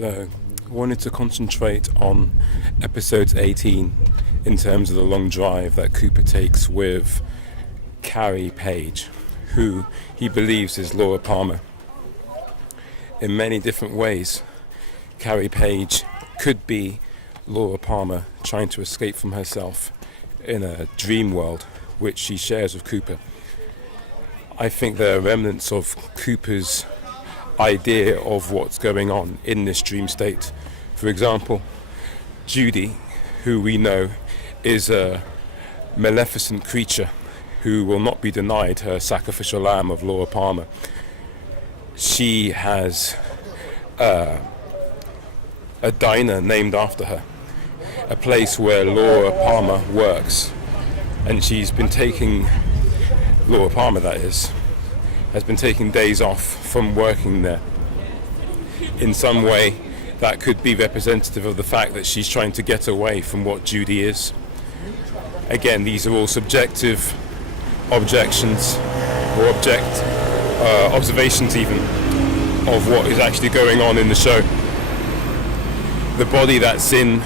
So, I wanted to concentrate on episode 18 in terms of the long drive that Cooper takes with Carrie Page, who he believes is Laura Palmer. In many different ways, Carrie Page could be Laura Palmer trying to escape from herself in a dream world which she shares with Cooper. I think there are remnants of Cooper's idea of what's going on in this dream state. For example, Judy, who we know is a maleficent creature who will not be denied her sacrificial lamb of Laura Palmer. She has a diner named after her, a place where Laura Palmer works, and she's been taking, Laura Palmer that is, has been taking days off from working there. In some way, that could be representative of the fact that she's trying to get away from what Judy is. Again, these are all subjective objections, or observations even, of what is actually going on in the show. The body that's in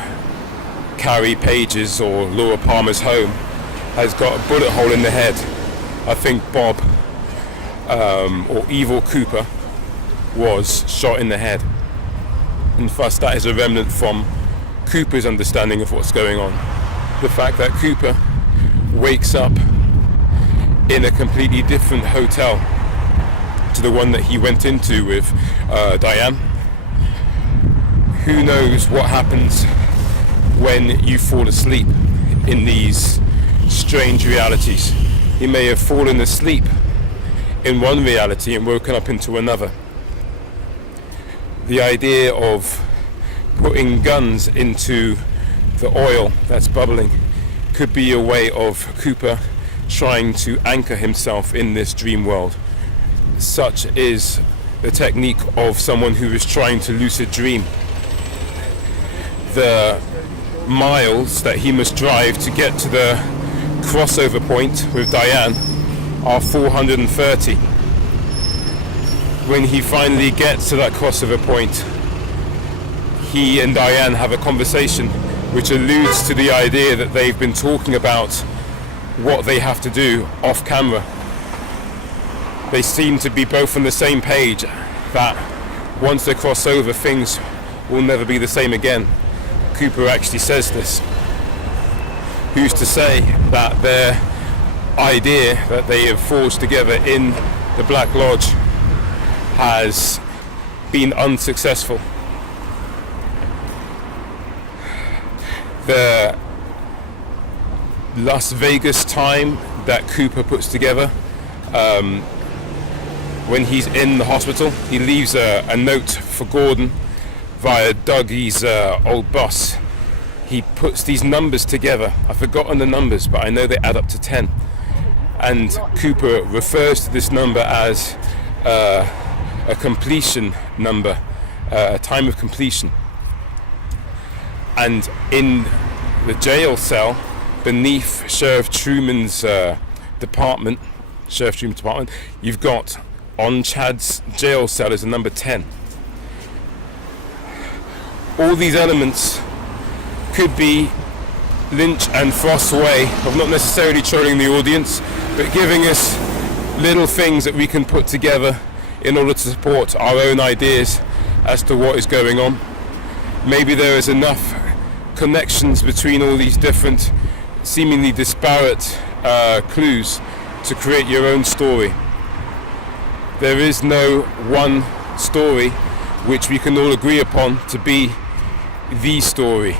Carrie Page's or Laura Palmer's home has got a bullet hole in the head. I think Bob, or Evil Cooper, was shot in the head. And thus that is a remnant from Cooper's understanding of what's going on. The fact that Cooper wakes up in a completely different hotel to the one that he went into with Diane. Who knows what happens when you fall asleep in these strange realities. He may have fallen asleep in one reality and woken up into another. The idea of putting guns into the oil that's bubbling could be a way of Cooper trying to anchor himself in this dream world. Such is the technique of someone who is trying to lucid dream. The miles that he must drive to get to the crossover point with Diane are 430. When he finally gets to that crossover point, he and Diane have a conversation which alludes to the idea that they've been talking about what they have to do off camera. They seem to be both on the same page, that once they cross over, things will never be the same again. Cooper actually says this. Who's to say that their idea that they have forged together in the Black Lodge has been unsuccessful? The Las Vegas time that Cooper puts together, when he's in the hospital, he leaves a note for Gordon via Dougie's old boss. He puts these numbers together. I've forgotten the numbers, but I know they add up to 10. And Cooper refers to this number as a completion number, a time of completion. And in the jail cell beneath Sheriff Truman's department, you've got on Chad's jail cell is the number 10. All these elements could be Lynch and Frost's way of not necessarily trolling the audience, but giving us little things that we can put together in order to support our own ideas as to what is going on. Maybe there is enough connections between all these different, seemingly disparate clues to create your own story. There is no one story which we can all agree upon to be the story.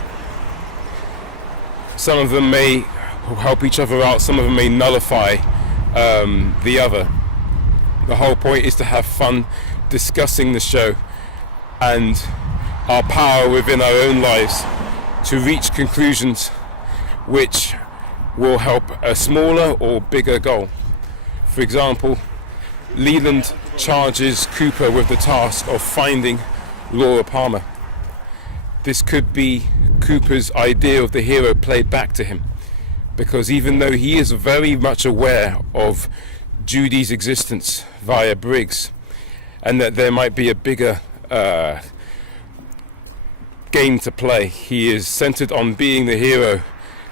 Some of them may help each other out, some of them may nullify the other. The whole point is to have fun discussing the show and our power within our own lives to reach conclusions which will help a smaller or bigger goal. For example, Leland charges Cooper with the task of finding Laura Palmer. This could be Cooper's idea of the hero played back to him, because even though he is very much aware of Judy's existence via Briggs, and that there might be a bigger game to play. He is centered on being the hero,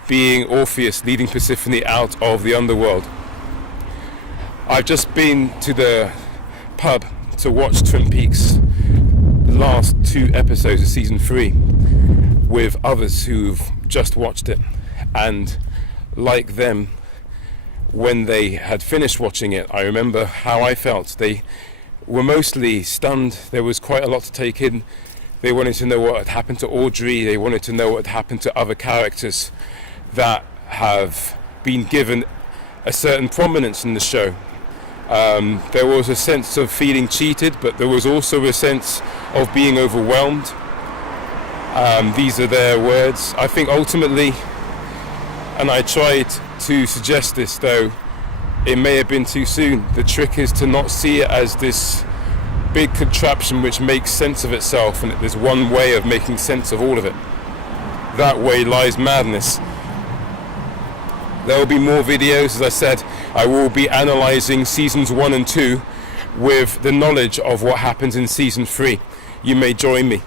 being Orpheus, leading Persephone out of the underworld. I've just been to the pub to watch Twin Peaks, the last 2 episodes of season 3, with others who've just watched it, and like them, when they had finished watching it, I remember how I felt. They were mostly stunned. There was quite a lot to take in. They wanted to know what had happened to Audrey. They wanted to know what had happened to other characters that have been given a certain prominence in the show. There was a sense of feeling cheated, but there was also a sense of being overwhelmed. These are their words. I think ultimately, and I tried to suggest this, though it may have been too soon, the trick is to not see it as this big contraption which makes sense of itself, and there's one way of making sense of all of it. That way lies madness. There will be more videos. As I said, I will be analysing seasons 1 and 2 with the knowledge of what happens in season 3. You may join me.